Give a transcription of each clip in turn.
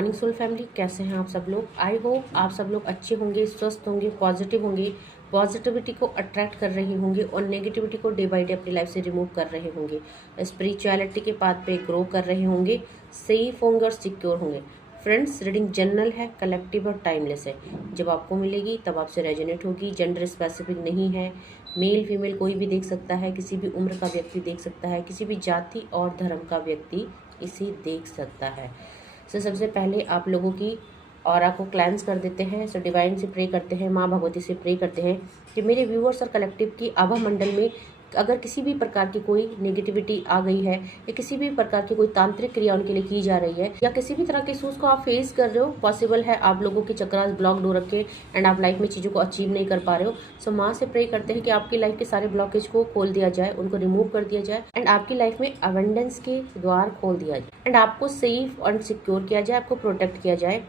Morning soul family, कैसे हैं आप सब लोग। आई होप आप सब लोग अच्छे होंगे, स्वस्थ होंगे, पॉजिटिव होंगे, पॉजिटिविटी को अट्रैक्ट कर रहे होंगे और नेगेटिविटी को डे बाय डे अपनी लाइफ से रिमूव कर रहे होंगे, स्पिरिचुअलिटी के पाथ पे ग्रो कर रहे होंगे, सेफ होंगे और सिक्योर होंगे। फ्रेंड्स, रीडिंग जनरल है, कलेक्टिव और टाइमलेस है। जब आपको मिलेगी तब आपसे रेजोनेट होगी। जेंडर स्पेसिफिक नहीं है, मेल फीमेल कोई भी देख सकता है, किसी भी उम्र का व्यक्ति देख सकता है, किसी भी जाति और धर्म का व्यक्ति इसे देख सकता है। सबसे पहले आप लोगों की ऑरा को क्लेंस कर देते हैं। डिवाइन से प्रे करते हैं, माँ भगवती से प्रे करते हैं कि मेरे व्यूअर्स और कलेक्टिव की आभा मंडल में अगर किसी भी प्रकार की कोई नेगेटिविटी आ गई है या किसी भी प्रकार की कोई तांत्रिक क्रिया उनके लिए की जा रही है या किसी भी तरह के इशूज को आप फेस कर रहे हो, पॉसिबल है आप लोगों के चक्रास ब्लॉक हो रखे एंड आप लाइफ में चीज़ों को अचीव नहीं कर पा रहे हो। सो माँ से प्रे करते हैं कि आपकी लाइफ के सारे ब्लॉकेज को खोल दिया जाए, उनको रिमूव कर दिया जाए एंड आपकी लाइफ में अबंडेंस के द्वार खोल दिया जाए एंड आपको सेफ एंड सिक्योर किया जाए, आपको प्रोटेक्ट किया जाए।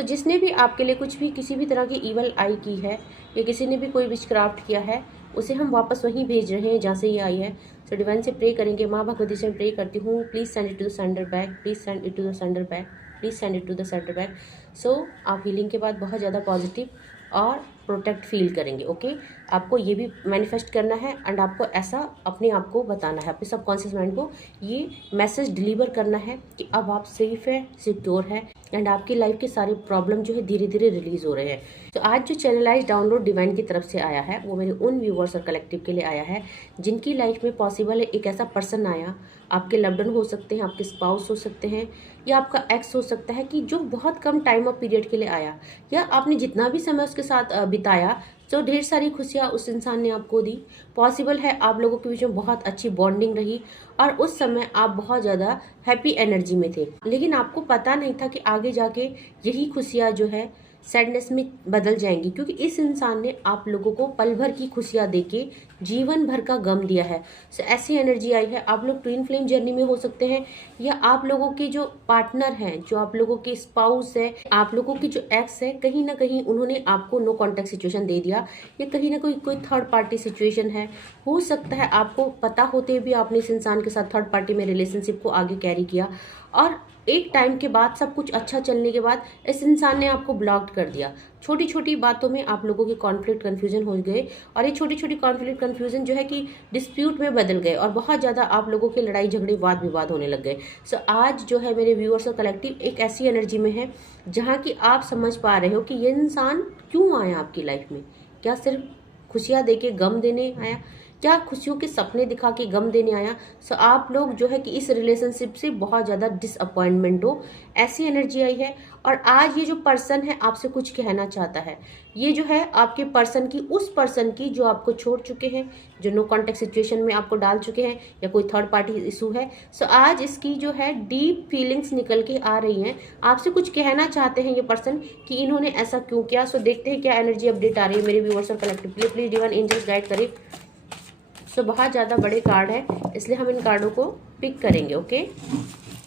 जिसने भी आपके लिए कुछ भी किसी भी तरह की इवल आई की है या किसी ने भी कोई विचक्राफ्ट किया है, उसे हम वापस वहीं भेज रहे हैं जहाँ से ये आई है। डिवाइन से प्रे करेंगे। माँ भगवती से प्रे करती हूँ, please send it to the sender back, please send it to the sender back, please send it to the sender back. आप हीलिंग के बाद बहुत ज़्यादा पॉजिटिव और प्रोटेक्ट फील करेंगे। ओके, आपको ये भी मैनिफेस्ट करना है एंड आपको ऐसा अपने आप को बताना है, अपने सबकॉन्शियस माइंड को ये मैसेज डिलीवर करना है कि अब आप सेफ है, सिक्योर है एंड आपकी लाइफ के सारे प्रॉब्लम जो है धीरे धीरे रिलीज हो रहे हैं। आज जो चैनलाइज डाउनलोड डिवाइन की तरफ से आया है वो मेरे उन व्यूवर्स और कलेक्टिव के लिए आया है जिनकी लाइफ में पॉसिबल है एक ऐसा पर्सन आया, आपके लव्ड वन हो सकते हैं, आपके स्पाउस हो सकते हैं या आपका एक्स हो सकता है, कि जो बहुत कम टाइम ऑफ पीरियड के लिए आया या आपने जितना भी समय उसके साथ बिताया तो ढेर सारी खुशियाँ उस इंसान ने आपको दी। पॉसिबल है आप लोगों के बीच में बहुत अच्छी बॉन्डिंग रही और उस समय आप बहुत ज़्यादा हैप्पी एनर्जी में थे, लेकिन आपको पता नहीं था कि आगे जाके यही खुशियाँ जो है सैडनेस में बदल जाएंगी, क्योंकि इस इंसान ने आप लोगों को पल भर की खुशियाँ देके जीवन भर का गम दिया है। ऐसी एनर्जी आई है। आप लोग ट्विन फ्लेम जर्नी में हो सकते हैं या आप लोगों के जो पार्टनर हैं, जो आप लोगों के स्पाउस है, आप लोगों की जो एक्स है, कहीं ना कहीं उन्होंने आपको नो कॉन्टेक्ट सिचुएशन दे दिया या कहीं ना कोई थर्ड पार्टी सिचुएशन है। हो सकता है आपको पता होते भी आपने इस इंसान के साथ थर्ड पार्टी में रिलेशनशिप को आगे कैरी किया और एक टाइम के बाद सब कुछ अच्छा चलने के बाद इस इंसान ने आपको ब्लॉक कर दिया। छोटी छोटी बातों में आप लोगों के कॉन्फ्लिक्ट कन्फ्यूजन हो गए और ये छोटी छोटी कॉन्फ्लिक्ट कन्फ्यूजन जो है कि डिस्प्यूट में बदल गए और बहुत ज़्यादा आप लोगों के लड़ाई झगड़े वाद विवाद होने लग गए। आज जो है मेरे व्यूअर्स और कलेक्टिव एक ऐसी एनर्जी में है जहाँ की आप समझ पा रहे हो कि ये इंसान क्यों आया आपकी लाइफ में। क्या सिर्फ खुशियाँ दे के गम देने आया, क्या खुशियों के सपने दिखा के गम देने आया। आप लोग जो है कि इस रिलेशनशिप से बहुत ज़्यादा डिसअपॉइंटमेंट हो, ऐसी एनर्जी आई है। और आज ये जो पर्सन है आपसे कुछ कहना चाहता है, ये जो है आपके पर्सन की, उस पर्सन की जो आपको छोड़ चुके हैं, जो नो कॉन्टेक्ट सिचुएशन में आपको डाल चुके हैं या कोई थर्ड पार्टी इशू है। आज इसकी जो है डीप फीलिंग्स निकल के आ रही हैं, आपसे कुछ कहना चाहते हैं ये पर्सन कि इन्होंने ऐसा क्यों किया। देखते हैं क्या एनर्जी अपडेट आ रही है मेरे व्यूअर्स और कलेक्टिव के लिए। प्लीज डिवाइन एंजल्स गाइड करें। बहुत ज़्यादा बड़े कार्ड है इसलिए हम इन कार्डों को पिक करेंगे। Okay,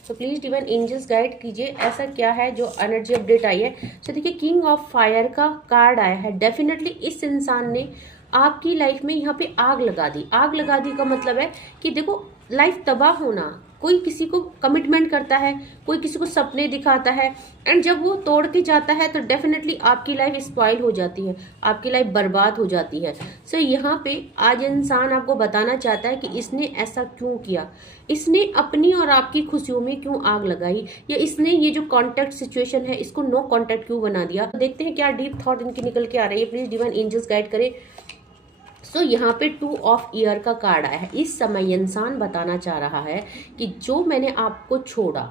please divine angels guide कीजिए ऐसा क्या है जो एनर्जी अपडेट आई है। देखिए, किंग ऑफ फायर का कार्ड आया है। डेफिनेटली इस इंसान ने आपकी लाइफ में यहाँ पे आग लगा दी। आग लगा दी का मतलब है कि देखो, लाइफ तबाह होना, कोई किसी को कमिटमेंट करता है, कोई किसी को सपने दिखाता है एंड जब वो तोड़ के जाता है तो डेफिनेटली आपकी लाइफ स्पॉइल हो जाती है, आपकी लाइफ बर्बाद हो जाती है। यहाँ पे आज इंसान आपको बताना चाहता है कि इसने ऐसा क्यों किया, इसने अपनी और आपकी खुशियों में क्यों आग लगाई या इसने ये जो कॉन्टेक्ट सिचुएशन है इसको नो कॉन्टेक्ट क्यों बना दिया। देखते हैं क्या डीप थॉट इनकी निकल के आ रही है। प्लीज डिवाइन एंजल्स गाइड करें। यहाँ पे 2 ऑफ ईयर का कार्ड आया है। इस समय इंसान बताना चाह रहा है कि जो मैंने आपको छोड़ा,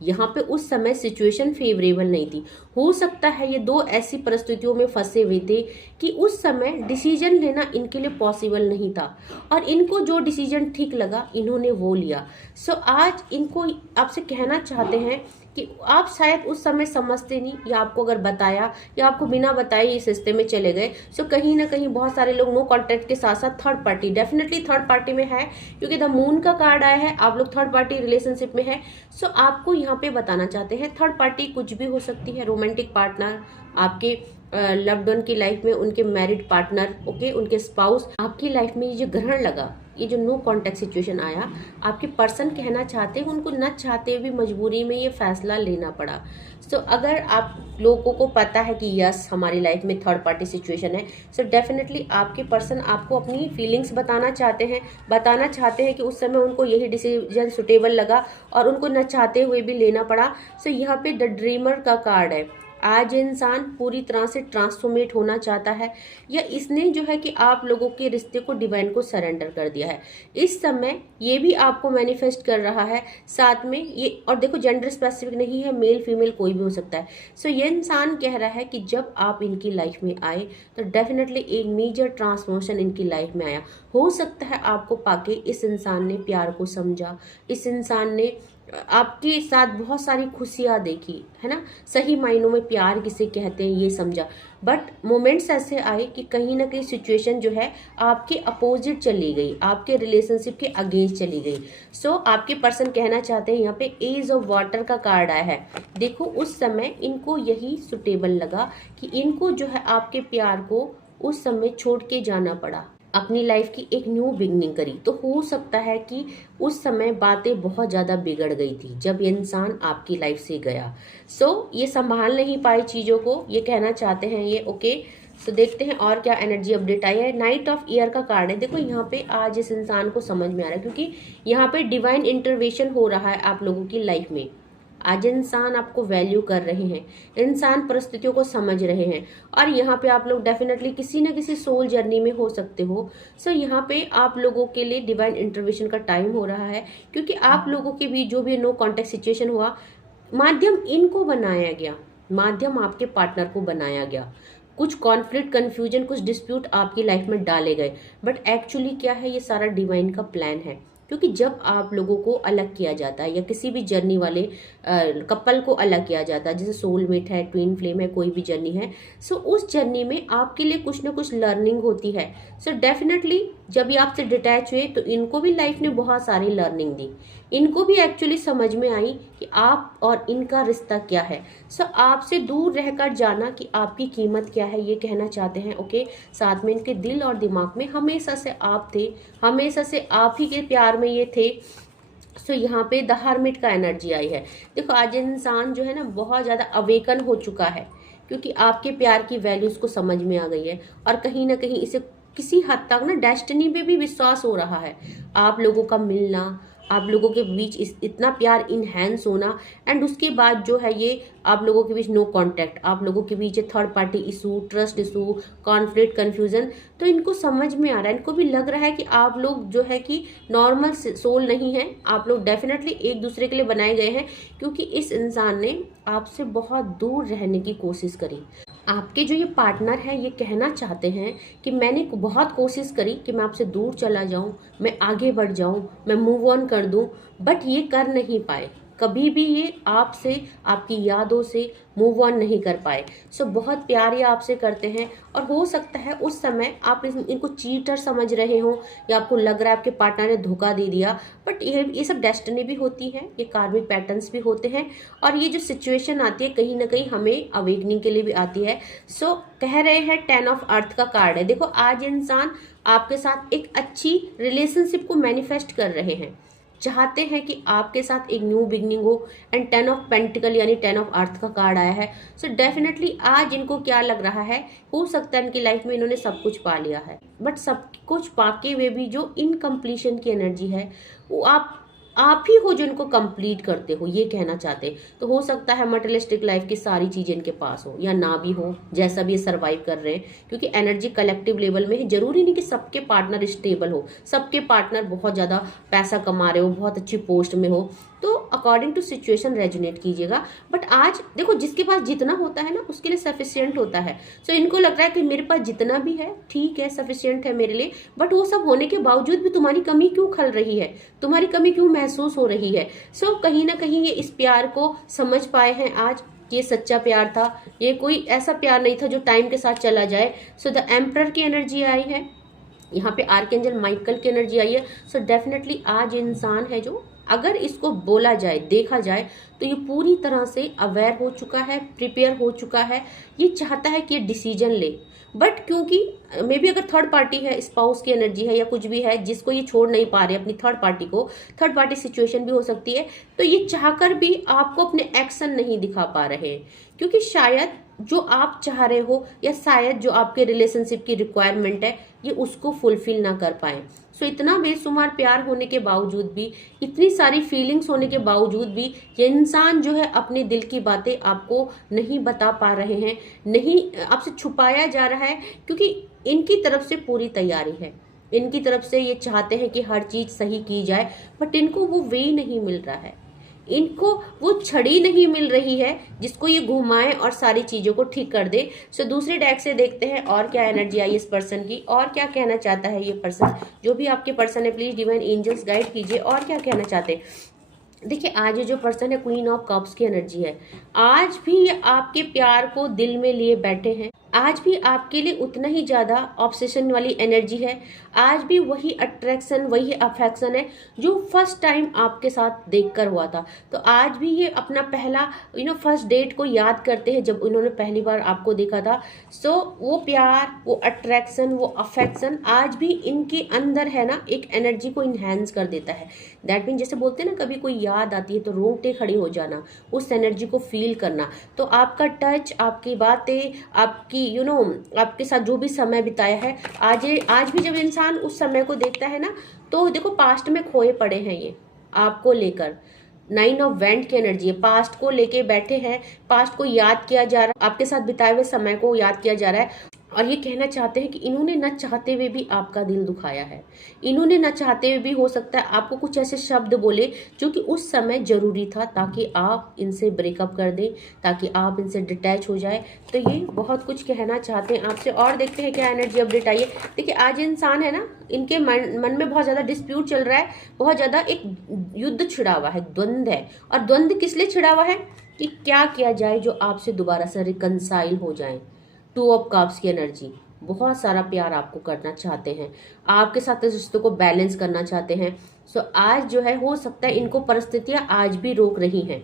यहाँ पे उस समय सिचुएशन फेवरेबल नहीं थी। हो सकता है ये 2 ऐसी परिस्थितियों में फंसे हुए थे कि उस समय डिसीजन लेना इनके लिए पॉसिबल नहीं था और इनको जो डिसीजन ठीक लगा इन्होंने वो लिया। आज इनको आपसे कहना चाहते हैं कि आप शायद उस समय समझते नहीं या आपको अगर बताया या आपको बिना बताए इस रिश्ते में चले गए। कहीं ना कहीं बहुत सारे लोग नो कॉन्टेक्ट के साथ साथ third party, definitely third party में है क्योंकि द मून का कार्ड आया है, आप लोग थर्ड पार्टी रिलेशनशिप में है। आपको यहाँ पे बताना चाहते हैं थर्ड पार्टी कुछ भी हो सकती है, रोमांटिक पार्टनर, आपके लव्ड वन की लाइफ में, उनके मैरिड पार्टनर, ओके, उनके स्पाउस, आपकी लाइफ में ये जो ग्रहण लगा, ये जो नो कॉन्टेक्ट सिचुएशन आया, आपके पर्सन कहना चाहते हैं, उनको न चाहते हुए भी मजबूरी में ये फैसला लेना पड़ा। सो अगर आप लोगों को पता है कि यस हमारी लाइफ में थर्ड पार्टी सिचुएशन है, सो डेफिनेटली आपके पर्सन आपको अपनी फीलिंग्स बताना चाहते हैं कि उस समय उनको यही डिसीजन सुटेबल लगा और उनको न चाहते हुए भी लेना पड़ा। सो यहाँ पे द ड्रीमर का कार्ड है। आज इंसान पूरी तरह से ट्रांसफॉर्मेट होना चाहता है, या इसने जो है कि आप लोगों के रिश्ते को डिवाइन को सरेंडर कर दिया है। इस समय ये भी आपको मैनिफेस्ट कर रहा है साथ में ये, और देखो जेंडर स्पेसिफिक नहीं है, मेल फीमेल कोई भी हो सकता है। सो ये इंसान कह रहा है कि जब आप इनकी लाइफ में आए तो डेफिनेटली एक मेजर ट्रांसफॉर्मेशन इनकी लाइफ में आया। हो सकता है आपको पाके इस इंसान ने प्यार को समझा, इस इंसान ने आपके साथ बहुत सारी खुशियाँ देखी, है ना, सही मायनों में प्यार किसे कहते हैं ये समझा। बट मोमेंट्स ऐसे आए कि कहीं ना कहीं सिचुएशन जो है आपके अपोजिट चली गई, आपके रिलेशनशिप के अगेंस्ट चली गई। सो आपके पर्सन कहना चाहते हैं, यहाँ पे एज ऑफ वाटर का कार्ड आया है। देखो उस समय इनको यही सुटेबल लगा कि इनको जो है आपके प्यार को उस समय छोड़ के जाना पड़ा, अपनी लाइफ की एक न्यू बिगनिंग करी। तो हो सकता है कि उस समय बातें बहुत ज़्यादा बिगड़ गई थी जब ये इंसान आपकी लाइफ से गया। सो ये संभाल नहीं पाए चीज़ों को, ये कहना चाहते हैं ये, ओके। सो देखते हैं और क्या एनर्जी अपडेट आई है। नाइट ऑफ ईयर का कार्ड है। देखो यहाँ पे आज इस इंसान को समझ में आ रहा है, क्योंकि यहाँ पे डिवाइन इंटरवेंशन हो रहा है आप लोगों की लाइफ में। आज इंसान आपको वैल्यू कर रहे हैं, इंसान परिस्थितियों को समझ रहे हैं, और यहाँ पे आप लोग डेफिनेटली किसी न किसी सोल जर्नी में हो सकते हो। सो यहाँ पे आप लोगों के लिए डिवाइन इंटरवेंशन का टाइम हो रहा है, क्योंकि आप लोगों के बीच जो भी नो कॉन्टेक्ट सिचुएशन हुआ, माध्यम इनको बनाया गया, माध्यम आपके पार्टनर को बनाया गया। कुछ कॉन्फ्लिक्ट, कन्फ्यूजन, कुछ डिस्प्यूट आपकी लाइफ में डाले गए, बट एक्चुअली क्या है, ये सारा डिवाइन का प्लान है। क्योंकि जब आप लोगों को अलग किया जाता है या किसी भी जर्नी वाले कपल को अलग किया जाता है, जैसे सोलमेट है, ट्विन फ्लेम है, कोई भी जर्नी है, सो उस जर्नी में आपके लिए कुछ ना कुछ लर्निंग होती है। सो डेफिनेटली जब ये आपसे डिटैच हुए तो इनको भी लाइफ ने बहुत सारी लर्निंग दी, इनको भी एक्चुअली समझ में आई कि आप और इनका रिश्ता क्या है। सो आपसे दूर रहकर जाना कि आपकी कीमत क्या है, ये कहना चाहते हैं, ओके। साथ में इनके दिल और दिमाग में हमेशा से आप थे, हमेशा से आप ही के प्यार में ये थे। सो यहाँ पे द हर्मिट का एनर्जी आई है। देखो आज इंसान जो है ना बहुत ज़्यादा अवेकन हो चुका है, क्योंकि आपके प्यार की वैल्यूज को समझ में आ गई है, और कहीं ना कहीं इसे किसी हद तक ना डेस्टिनी पे भी विश्वास हो रहा है। आप लोगों का मिलना, आप लोगों के बीच इतना प्यार इनहेंस होना, एंड उसके बाद जो है ये आप लोगों के बीच नो कांटेक्ट, आप लोगों के बीच third party issue, trust issue, conflict, confusion, तो इनको समझ में आ रहा है, इनको भी लग रहा है कि आप लोग जो है कि नॉर्मल सोल नहीं है, आप लोग डेफिनेटली एक दूसरे के लिए बनाए गए हैं। क्योंकि इस इंसान ने आपसे बहुत दूर रहने की कोशिश करी। आपके जो ये पार्टनर है ये कहना चाहते हैं कि मैंने बहुत कोशिश करी कि मैं आपसे दूर चला जाऊं, मैं आगे बढ़ जाऊं, मैं मूव ऑन कर दूं, बट ये कर नहीं पाए। कभी भी ये आपसे, आपकी यादों से मूव ऑन नहीं कर पाए। सो बहुत प्यार ये आपसे करते हैं, और हो सकता है उस समय आप इनको चीटर समझ रहे हो, या आपको लग रहा है आपके पार्टनर ने धोखा दे दिया, बट ये सब डेस्टिनी भी होती है, ये कार्मिक पैटर्न्स भी होते हैं, और ये जो सिचुएशन आती है कहीं ना कहीं हमें अवेकनिंग के लिए भी आती है। सो कह रहे हैं 10 ऑफ अर्थ का कार्ड है। देखो आज इंसान आपके साथ एक अच्छी रिलेशनशिप को मैनिफेस्ट कर रहे हैं, चाहते हैं कि आपके साथ एक न्यू बिगनिंग हो, एंड 10 ऑफ पेंटिकल यानी 10 ऑफ अर्थ का कार्ड आया है। सो डेफिनेटली आज इनको क्या लग रहा है, हो सकता है इनकी लाइफ में इन्होंने सब कुछ पा लिया है, बट सब कुछ पाके हुए भी जो इनकम्प्लीशन की एनर्जी है वो आप ही हो जो इनको कंप्लीट करते हो, ये कहना चाहते। तो हो सकता है मटेरियलिस्टिक लाइफ की सारी चीजें इनके पास हो या ना भी हो, जैसा भी ये सर्वाइव कर रहे हैं, क्योंकि एनर्जी कलेक्टिव लेवल में है। जरूरी नहीं कि सबके पार्टनर स्टेबल हो, सबके पार्टनर बहुत ज्यादा पैसा कमा रहे हो, बहुत अच्छी पोस्ट में हो, तो अकॉर्डिंग टू सिचुएशन रेजोनेट कीजिएगा। बट आज देखो जिसके पास जितना होता है ना उसके लिए सफिशियंट होता है। सो इनको लग रहा है कि मेरे पास जितना भी है ठीक है, सफिशियंट है मेरे लिए, बट वो सब होने के बावजूद भी तुम्हारी कमी क्यों खल रही है, तुम्हारी कमी क्यों महसूस हो रही है। सो कहीं ना कहीं ये इस प्यार को समझ पाए हैं आज, ये सच्चा प्यार था, ये कोई ऐसा प्यार नहीं था जो टाइम के साथ चला जाए। सो द एम्परर की एनर्जी आई है, यहाँ पे आर्कएंजल माइकल की एनर्जी आई है। सो डेफिनेटली आज इंसान है जो अगर इसको बोला जाए, देखा जाए, तो ये पूरी तरह से अवेयर हो चुका है, प्रिपेयर हो चुका है, ये चाहता है कि ये डिसीजन ले। बट क्योंकि मे बी अगर थर्ड पार्टी है, स्पाउस की एनर्जी है या कुछ भी है जिसको ये छोड़ नहीं पा रहे अपनी थर्ड पार्टी को, थर्ड पार्टी सिचुएशन भी हो सकती है, तो ये चाहकर भी आपको अपने एक्शन नहीं दिखा पा रहे हैं, क्योंकि शायद जो आप चाह रहे हो या शायद जो आपके रिलेशनशिप की रिक्वायरमेंट है ये उसको फुलफिल ना कर पाए। सो इतना बेशुमार प्यार होने के बावजूद भी, इतनी सारी फीलिंग्स होने के बावजूद भी ये इंसान जो है अपने दिल की बातें आपको नहीं बता पा रहे हैं, नहीं, आपसे छुपाया जा रहा है, क्योंकि इनकी तरफ से पूरी तैयारी है, इनकी तरफ से ये चाहते हैं कि हर चीज सही की जाए, बट इनको वो वे नहीं मिल रहा है, इनको वो छड़ी नहीं मिल रही है जिसको ये घुमाए और सारी चीजों को ठीक कर दे। सो दूसरे डेक से देखते हैं और क्या एनर्जी आई इस पर्सन की, और क्या कहना चाहता है ये पर्सन। जो भी आपके पर्सन है प्लीज डिवाइन एंजल्स गाइड कीजिए और क्या कहना चाहते हैं। देखिए आज ये जो पर्सन है क्वीन ऑफ कप्स की एनर्जी है, आज भी ये आपके प्यार को दिल में लिए बैठे हैं, आज भी आपके लिए उतना ही ज्यादा ऑब्सेशन वाली एनर्जी है, आज भी वही अट्रैक्शन, वही अफेक्शन है जो फर्स्ट टाइम आपके साथ देखकर हुआ था। तो आज भी ये अपना पहला फर्स्ट डेट को याद करते हैं जब उन्होंने पहली बार आपको देखा था। सो वो प्यार, वो अट्रैक्शन, वो अफेक्शन आज भी इनके अंदर है ना, एक एनर्जी को इन्हेंस कर देता है। दैट मीन जैसे बोलते हैं ना, कभी कोई याद आती है तो रोंगटे खड़े हो जाना, उस एनर्जी को फील करना। तो आपका टच, आपकी बातें, आपकी आपके साथ जो भी समय बिताया है, आज भी जब इंसान उस समय को देखता है ना, तो देखो पास्ट में खोए पड़े हैं ये आपको लेकर। 9 ऑफ वैंड की एनर्जी है, पास्ट को लेके बैठे हैं, पास्ट को याद किया जा रहा है, आपके साथ बिताए हुए समय को याद किया जा रहा है, और ये कहना चाहते हैं कि इन्होंने न चाहते हुए भी आपका दिल दुखाया है, इन्होंने न चाहते हुए भी हो सकता है आपको कुछ ऐसे शब्द बोले जो कि उस समय जरूरी था ताकि आप इनसे ब्रेकअप कर दें, ताकि आप इनसे डिटैच हो जाए। तो ये बहुत कुछ कहना चाहते हैं आपसे। और देखते हैं क्या एनर्जी अपडेट आई है। देखिए आज इंसान है ना, इनके मन में बहुत ज्यादा डिस्प्यूट चल रहा है, बहुत ज्यादा एक युद्ध छिड़ा हुआ है, द्वंद्व है। और द्वंद्व किस लिए छिड़ा हुआ है कि क्या किया जाए जो आपसे दोबारा से रिकंसाइल हो जाए। 2 ऑफ कप्स की एनर्जी, बहुत सारा प्यार आपको करना चाहते हैं, आपके साथ इस रिश्ते को बैलेंस करना चाहते हैं। सो आज जो है हो सकता है इनको परिस्थितियां आज भी रोक रही हैं,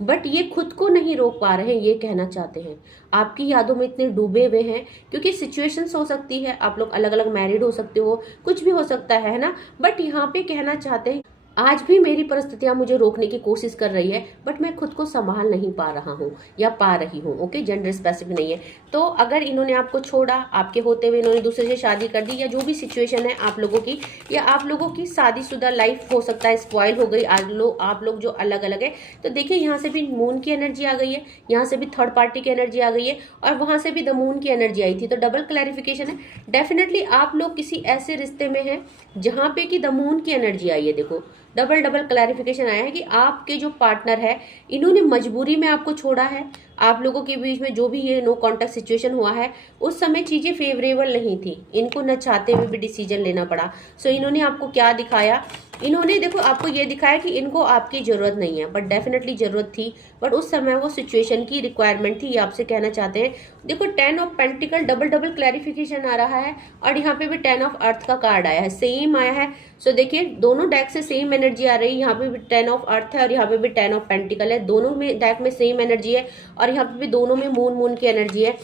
बट ये खुद को नहीं रोक पा रहे हैं, ये कहना चाहते हैं। आपकी यादों में इतने डूबे हुए हैं, क्योंकि सिचुएशंस हो सकती है, आप लोग अलग अलग मैरिड हो सकते हो, कुछ भी हो सकता है ना, बट यहाँ पे कहना चाहते हैं आज भी मेरी परिस्थितियां मुझे रोकने की कोशिश कर रही है, बट मैं खुद को संभाल नहीं पा रहा हूँ या पा रही हूँ। ओके, जेंडर स्पेसिफिक नहीं है। तो अगर इन्होंने आपको छोड़ा, आपके होते हुए इन्होंने दूसरे से शादी कर दी, या जो भी सिचुएशन है आप लोगों की, या आप लोगों की शादीशुदा लाइफ हो सकता है स्पॉइल हो गई, आप लोग जो अलग अलग है। तो देखिए यहाँ से भी मून की एनर्जी आ गई है, यहाँ से भी थर्ड पार्टी की एनर्जी आ गई है, और वहां से भी द मून की एनर्जी आई थी। तो डबल क्लैरिफिकेशन है, डेफिनेटली आप लोग किसी ऐसे रिश्ते में हैं जहां पे कि द मून की एनर्जी आई है। देखो डबल क्लैरिफिकेशन आया है कि आपके जो पार्टनर है इन्होंने मजबूरी में आपको छोड़ा है। आप लोगों के बीच में जो भी ये नो कॉन्टेक्ट सिचुएशन हुआ है, उस समय चीजें फेवरेबल नहीं थी, इनको न चाहते हुए भी डिसीजन लेना पड़ा। सो इन्होंने आपको क्या दिखाया, इन्होंने देखो आपको ये दिखाया कि इनको आपकी जरूरत नहीं है, बट डेफिनेटली जरूरत थी, बट उस समय वो सिचुएशन की रिक्वायरमेंट थी, ये आपसे कहना चाहते हैं। देखो 10 ऑफ पेंटिकल डबल क्लैरिफिकेशन आ रहा है, और यहाँ पे भी 10 ऑफ अर्थ का कार्ड आया है, सेम आया है। सो देखिए दोनों डेक से सेम एनर्जी आ रही है, यहाँ पे भी 10 ऑफ अर्थ है और यहाँ पे भी 10 ऑफ पेंटिकल है, दोनों में डेक में सेम एनर्जी है, और यहाँ पे भी दोनों में मून की एनर्जी है।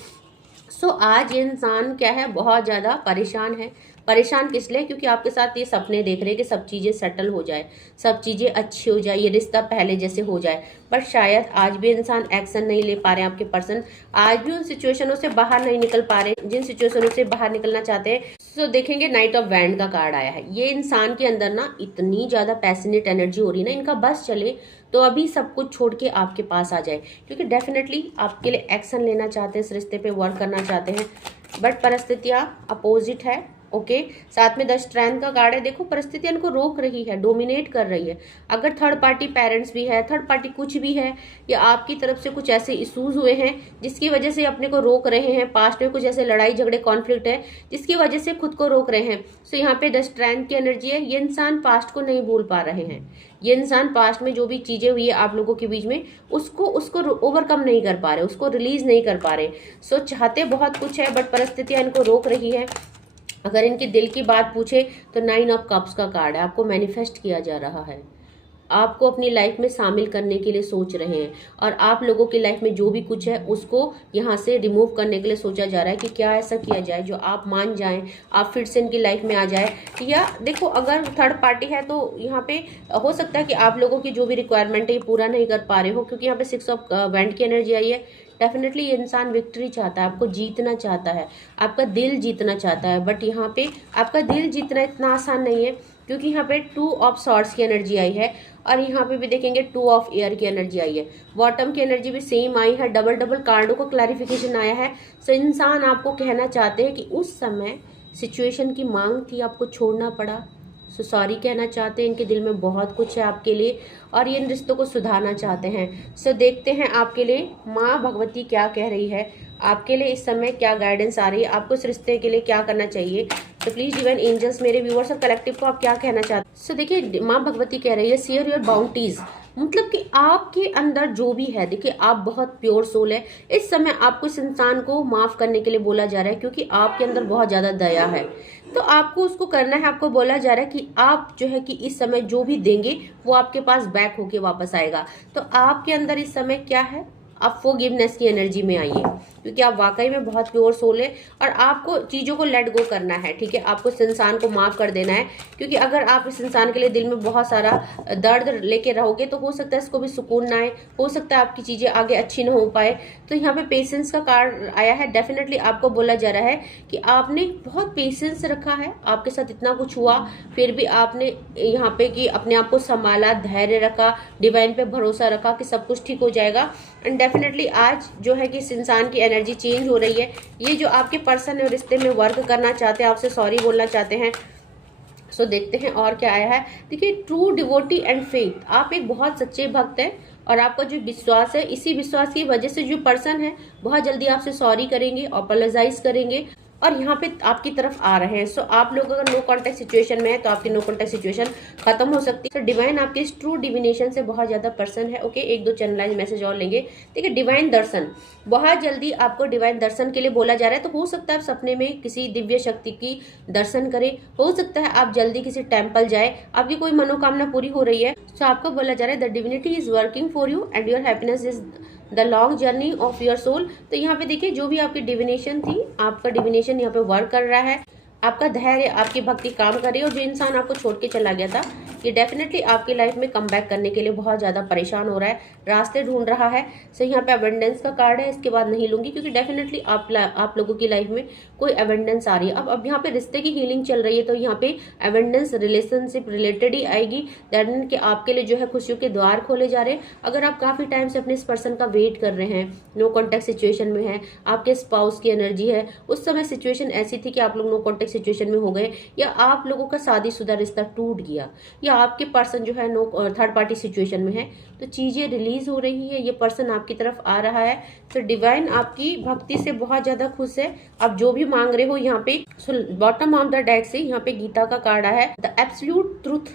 सो आज ये इंसान क्या है, बहुत ज्यादा परेशान है। परेशान किस लिए, क्योंकि आपके साथ ये सपने देख रहे हैं कि सब चीजें सेटल हो जाए, सब चीजें अच्छी हो जाए, ये रिश्ता पहले जैसे हो जाए, बट शायद आज भी इंसान एक्शन नहीं ले पा रहे हैं। आपके पर्सन आज भी उन सिचुएशनों से बाहर नहीं निकल पा रहे जिन सिचुएशनों से बाहर निकलना चाहते हैं। सो देखेंगे नाइट ऑफ वैंड का कार्ड आया है। ये इंसान के अंदर ना इतनी ज्यादा पैशनेट एनर्जी हो रही है ना, इनका बस चले तो अभी सब कुछ छोड़ के आपके पास आ जाए, क्योंकि डेफिनेटली आपके लिए एक्शन लेना चाहते हैं, इस रिश्ते पे वर्क करना चाहते हैं, बट परिस्थितियां अपोजिट है। ओके, साथ में 10 स्ट्रेंथ का कार्ड है। देखो परिस्थितियां इनको रोक रही है, डोमिनेट कर रही है। अगर थर्ड पार्टी पेरेंट्स भी है, थर्ड पार्टी कुछ भी है, या आपकी तरफ से कुछ ऐसे इश्यूज हुए हैं जिसकी वजह से अपने को रोक रहे हैं, पास्ट में कुछ ऐसे लड़ाई झगड़े कॉन्फ्लिक्ट है जिसकी वजह से खुद को रोक रहे हैं। सो यहाँ पे 10 स्ट्रेंथ की एनर्जी है। ये इंसान पास्ट को नहीं भूल पा रहे हैं, ये इंसान पास्ट में जो भी चीजें हुई है आप लोगों के बीच में, उसको ओवरकम नहीं कर पा रहे, उसको रिलीज नहीं कर पा रहे। सो चाहते बहुत कुछ है, बट परिस्थितियां इनको रोक रही है। अगर इनके दिल की बात पूछे तो 9 ऑफ कप्स का कार्ड है, आपको मैनिफेस्ट किया जा रहा है। आपको अपनी लाइफ में शामिल करने के लिए सोच रहे हैं, और आप लोगों की लाइफ में जो भी कुछ है उसको यहाँ से रिमूव करने के लिए सोचा जा रहा है कि क्या ऐसा किया जाए जो आप मान जाएं, आप फिर से इनकी लाइफ में आ जाए। या देखो, अगर थर्ड पार्टी है तो यहाँ पे हो सकता है कि आप लोगों की जो भी रिक्वायरमेंट है ये पूरा नहीं कर पा रहे हो, क्योंकि यहाँ पे 6 ऑफ वैंड की एनर्जी आई है। डेफिनेटली ये इंसान विक्ट्री चाहता है, आपको जीतना चाहता है, आपका दिल जीतना चाहता है, बट यहाँ पे आपका दिल जीतना इतना आसान नहीं है, क्योंकि यहाँ पे 2 ऑफ सॉर्ड्स की एनर्जी आई है, और यहाँ पे भी देखेंगे 2 ऑफ एयर की एनर्जी आई है। बॉटम की एनर्जी भी सेम आई है, डबल डबल कार्डों को क्लैरिफिकेशन आया है। सो इंसान आपको कहना चाहते हैं कि उस समय सिचुएशन की मांग थी, आपको छोड़ना पड़ा, सो सॉरी कहना चाहते हैं। इनके दिल में बहुत कुछ है आपके लिए, और ये इन रिश्तों को सुधारना चाहते हैं। सो देखते हैं आपके लिए माँ भगवती क्या कह रही है, आपके लिए इस समय क्या गाइडेंस आ रही है, आपको इस रिश्ते के लिए क्या करना चाहिए। तो प्लीज डिवाइन एंजल्स, मेरे व्यूअर्स और कलेक्टिव को आप क्या कहना चाहते हैं। सो देखिए, माँ भगवती कह रही है शेयर योर बाउंटीज, मतलब कि आपके अंदर जो भी है, देखिए आप बहुत प्योर सोल है। इस समय आपको इस इंसान को माफ करने के लिए बोला जा रहा है, क्योंकि आपके अंदर बहुत ज्यादा दया है, तो आपको उसको करना है। आपको बोला जा रहा है कि आप जो है कि इस समय जो भी देंगे वो आपके पास बैक होके वापस आएगा। तो आपके अंदर इस समय क्या है, आप फॉरगिवनेस की एनर्जी में आइए, क्योंकि आप वाकई में बहुत प्योर सोल है, और आपको चीज़ों को लेट गो करना है। ठीक है, आपको इस इंसान को माफ़ कर देना है, क्योंकि अगर आप इस इंसान के लिए दिल में बहुत सारा दर्द लेके रहोगे तो हो सकता है इसको भी सुकून ना आए, हो सकता है आपकी चीज़ें आगे अच्छी ना हो पाए। तो यहाँ पे पेशेंस का कार्ड आया है। डेफिनेटली आपको बोला जा रहा है कि आपने बहुत पेशेंस रखा है, आपके साथ इतना कुछ हुआ फिर भी आपने यहाँ पे कि अपने आप को संभाला, धैर्य रखा, डिवाइन पे भरोसा रखा कि सब कुछ ठीक हो जाएगा। एंड डेफिनेटली आज जो है कि इस इंसान की एनर्जी चेंज हो रही है। ये जो आपके पर्सन है रिश्ते में वर्क करना चाहते हैं, आपसे सॉरी बोलना चाहते हैं। सो देखते हैं और क्या आया है। देखिए, ट्रू डिवोटी एंड फेथ, आप एक बहुत सच्चे भक्त हैं, और आपका जो विश्वास है, इसी विश्वास की वजह से जो पर्सन है बहुत जल्दी आपसे सॉरी करेंगे, अपोलोजाइज करेंगे, और यहाँ पे आपकी तरफ आ रहे हैं। सो आप लोग अगर नो कॉन्टेक्ट सिचुएशन में है तो आपकी नो कॉन्टेक्ट सिचुएशन खत्म हो सकती है। तो डिवाइन आपके इस ट्रू डिविनेशन से बहुत ज्यादा पर्सन है। ओके, 1-2 चैनलाइज मैसेज और लेंगे। ठीक है, डिवाइन दर्शन, बहुत जल्दी आपको डिवाइन दर्शन के लिए बोला जा रहा है। तो हो सकता है आप सपने में किसी दिव्य शक्ति की दर्शन करें, हो सकता है आप जल्दी किसी टेम्पल जाए, आपकी कोई मनोकामना पूरी हो रही है। सो आपको बोला जा रहा है the divinity is working for you and your happiness is the long journey of your soul. तो यहाँ पे देखिए, जो भी आपकी डिविनेशन थी, आपका डिविनेशन यहाँ पे वर्क कर रहा है, आपका धैर्य, आपकी भक्ति काम कर रही है। और जो इंसान आपको छोड़ के चला गया था, ये डेफिनेटली आपकी लाइफ में कम बैक करने के लिए बहुत ज़्यादा परेशान हो रहा है, रास्ते ढूंढ रहा है। सो यहाँ पे अबेंडेंस का कार्ड है, इसके बाद नहीं लूंगी, क्योंकि डेफिनेटली आप लोगों की लाइफ में कोई अबेंडेंस आ रही है। अब यहाँ पे रिश्ते की हीलिंग चल रही है, तो यहाँ पे अबेंडेंस रिलेशनशिप रिलेटेड ही आएगी। दैट मीन कि आपके लिए जो है खुशियों के द्वार खोले जा रहे हैं। अगर आप काफ़ी टाइम से अपने इस पर्सन का वेट कर रहे हैं, नो कॉन्टेक्ट सिचुएशन में है, आपके स्पाउस की एनर्जी है, उस समय सिचुएशन ऐसी थी कि आप लोग नो कॉन्टेक्ट सिचुएशन में हो गए, या आप लोगों का शादीशुदा रिश्ता टूट गया, या आपके पर्सन जो है नो थर्ड पार्टी सिचुएशन में है, तो चीजें रिलीज हो रही है, ये पर्सन आपकी तरफ आ रहा है। तो डिवाइन आपकी भक्ति से बहुत ज्यादा खुश है। आप जो भी मांग रहे हो यहाँ पे, बॉटम ऑफ द डेक से यहाँ पे गीता का कार्ड है, the absolute truth,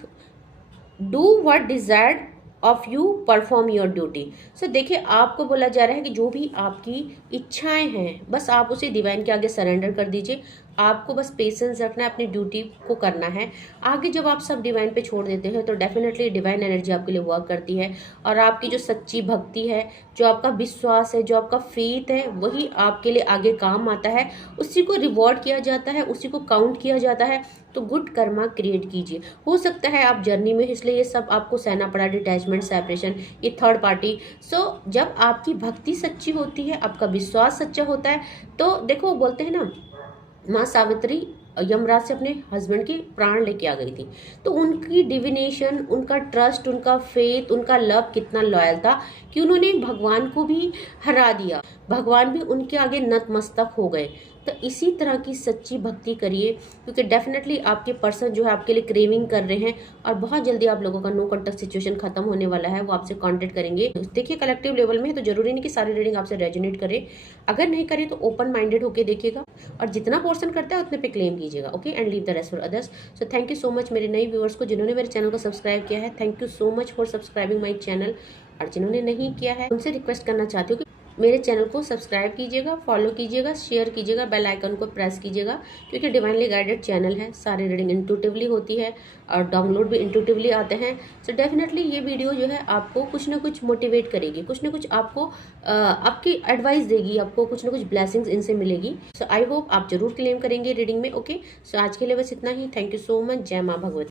do what desired of you, perform your duty. So देखिए, आपको बोला जा रहा है कि जो भी आपकी इच्छाएं हैं, बस आप उसे डिवाइन के आगे सरेंडर कर दीजिए। आपको बस पेशेंस रखना है, अपनी ड्यूटी को करना है। आगे जब आप सब डिवाइन पे छोड़ देते हैं तो डेफिनेटली डिवाइन एनर्जी आपके लिए वर्क करती है, और आपकी जो सच्ची भक्ति है, जो आपका विश्वास है, जो आपका फेथ है, वही आपके लिए आगे काम आता है। उसी को रिवॉर्ड किया जाता है, उसी को काउंट किया जाता है। तो गुड कर्मा क्रिएट कीजिए। हो सकता है आप जर्नी में, इसलिए ये सब आपको सहना पड़ा, डिटैचमेंट, सेपरेशन, ये थर्ड पार्टी। सो जब आपकी भक्ति सच्ची होती है, आपका विश्वास सच्चा होता है, तो देखो बोलते हैं ना, माँ सावित्री यमराज से अपने हस्बैंड की प्राण लेके आ गई थी, तो उनकी डिविनेशन, उनका ट्रस्ट, उनका फेथ, उनका लव कितना लॉयल था कि उन्होंने भगवान को भी हरा दिया, भगवान भी उनके आगे नतमस्तक हो गए। तो इसी तरह की सच्ची भक्ति करिए, क्योंकि डेफिनेटली आपके पर्सन जो है आपके लिए क्रेविंग कर रहे हैं, और बहुत जल्दी आप लोगों का नो कॉन्टेक्ट सिचुएशन खत्म होने वाला है, वो आपसे कांटेक्ट करेंगे। देखिए, कलेक्टिव लेवल में है, तो जरूरी नहीं कि सारी रीडिंग आपसे रेजोनेट करे। अगर नहीं करे तो ओपन माइंडेड होकर देखिएगा, और जितना पोर्शन करता है उतने पे क्लेम कीजिएगा। Okay, and leave the rest for others. So thank you so much मेरे नए व्यूअर्स को, जिन्होंने मेरे चैनल को सब्सक्राइब किया है। Thank you so much for subscribing my channel. और जिन्होंने नहीं किया है, उनसे रिक्वेस्ट करना चाहती हूँ कि मेरे चैनल को सब्सक्राइब कीजिएगा, फॉलो कीजिएगा, शेयर कीजिएगा, बेल आइकन को प्रेस कीजिएगा, क्योंकि डिवाइनली गाइडेड चैनल है। सारी रीडिंग इंट्यूटिवली होती है और डाउनलोड भी इंट्यूटिवली आते हैं। सो डेफिनेटली ये वीडियो जो है आपको कुछ ना कुछ मोटिवेट करेगी, कुछ ना कुछ आपको आपकी एडवाइस देगी, आपको कुछ ना कुछ ब्लेसिंग्स इनसे मिलेगी। सो आई होप आप जरूर क्लेम करेंगे रीडिंग में। ओके, सो आज के लिए बस इतना ही। Thank you so much. जय माँ भगवती।